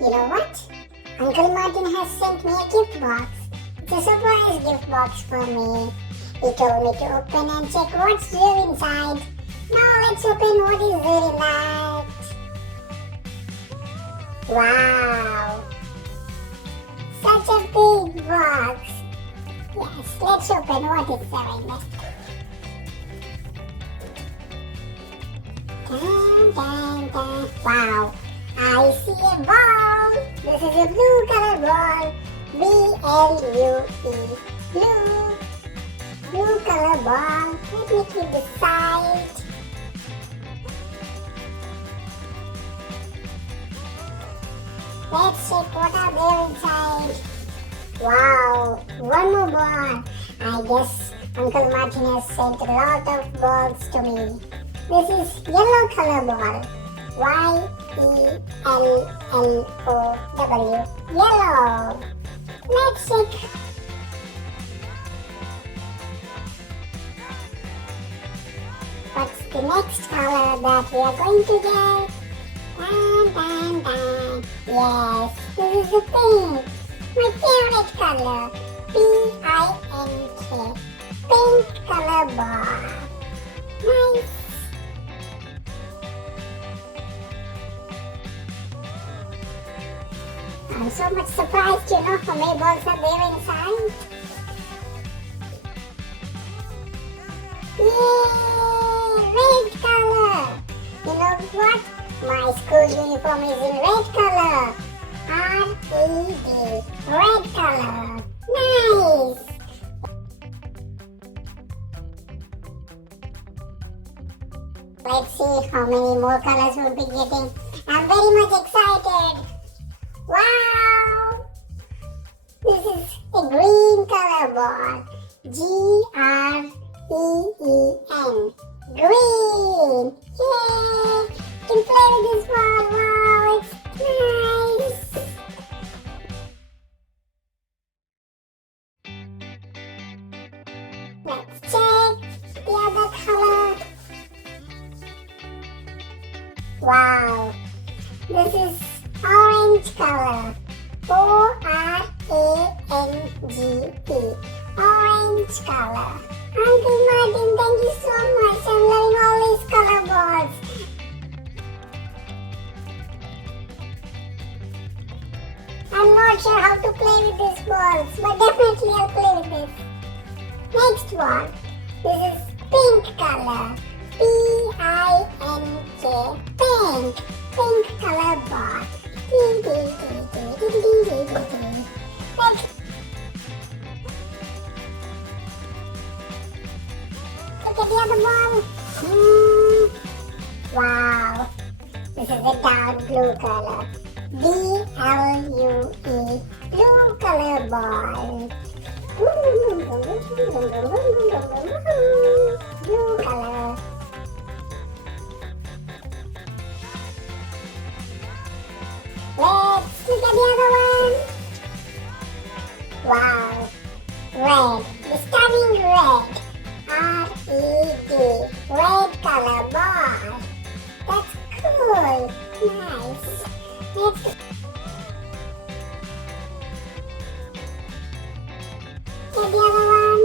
You know what? Uncle Martin has sent me a gift box. It's a surprise gift box for me. He told me to open and check what's there inside. Now let's open what is there in that. Wow! Such a big box. Yes, let's open what is there in there. Dun, dun, dun. Wow! I see a ball. This is a blue color ball. B-L-U-E. Blue color ball. Let me keep this side. Let's check what are there inside. Wow, one more ball. I guess Uncle Martin has sent a lot of balls to me. This is yellow color ball. Y-E-L-L-O-W. Yellow. Let's check. What's the next color that we are going to get? Dun, dun, dun. Yes, this is the pink. My favorite color. P-I-N-K. Pink color ball. Nice. I'm so much surprised, how many balls are there inside. Yay! Red color. You know what? My school uniform is in red color. R-E-D. Red color. Nice. Let's see how many more colors we'll be getting. I'm very much excited. Wow! This is a green color ball. G-R-E-E-N. Green! Yay! Can play with this ball. Wow, it's nice. Let's check the other color. Wow! This is orange color. O-R-A-N-G-E. Orange color. Uncle Martin, thank you so much. I'm loving all these color balls. I'm not sure how to play with these balls, but definitely I'll play with this. Next one. This is pink color. P-I-N-K. Pink. Pink color ball. Let's look at the other ball. Wow. This is a dark blue color. B-L-U-E. Blue color ball. Blue color. Let's look at the other one. Wow. Red. The stunning red. R-E-D. Red color ball. That's cool. Nice. Let's get the other one.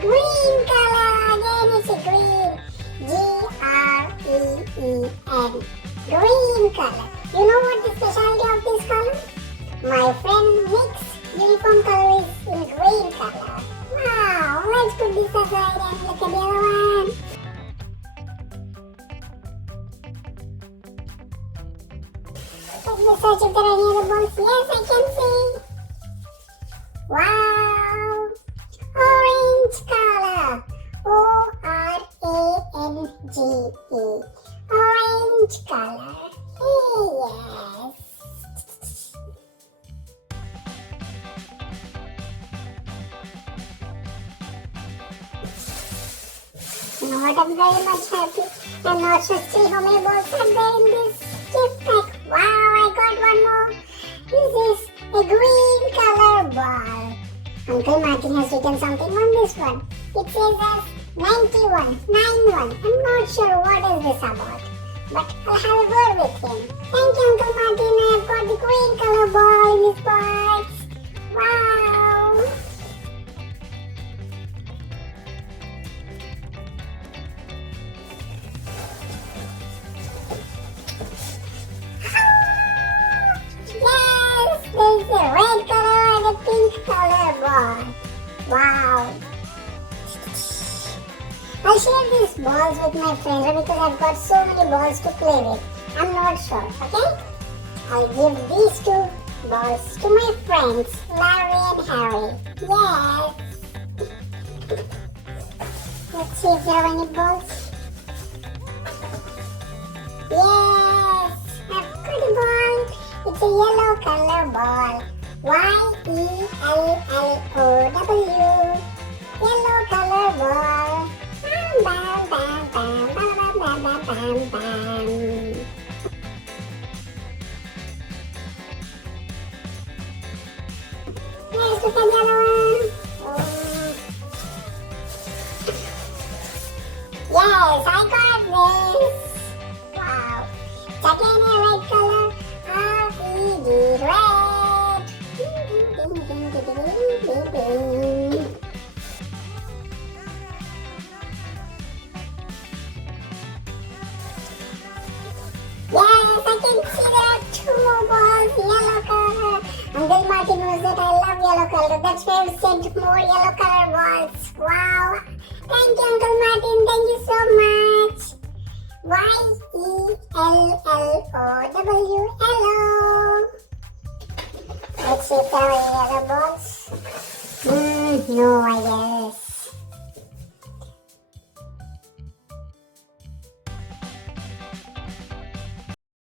Green color. Again, it's a green. G-R-E-E-N. Green color. You know what the specialty of this color? My friend Nick's uniform color is in green color. Wow, let's put this aside and look at the other one. Let me search if there are any other balls. Yes, I can see. Wow. Orange color. O-R-A-N-G-E. Orange color. Yes. You know what? I'm very much happy. I'm not sure see how many balls are there in this gift pack. Wow, I got one more. This is a green color ball. Uncle Martin has written something on this one. It says as 91, 91. I'm not sure what is this about. but I'll have a word with him. Thank you, Uncle Martin. I've got the green color ball in this box. Wow! Yes! There's a red color and a pink color ball. Wow! I'll share these balls with my friends because I've got so many balls to play with. I'm not sure, okay? I'll give these two balls to my friends, Larry and Harry. Yes! Let's see if there are any balls. Yes! I've got a ball. It's a yellow color ball. YELLOW. Yellow color ball. Bam, bam, bam, bam, bam, bam, bam, bam. Let's look at the other one. Yes, I got this. Wow. It's again a red color. R-E-D, red. Ding, ding, ding, ding, ding, ding, ding. Yes, I can see there are two more balls, yellow color. Uncle Martin knows that I love yellow color. That's why I've sent more yellow color balls. Wow. Thank you, Uncle Martin. Thank you so much. YELLOW. Hello. Let's see if there are any other balls. No, I guess.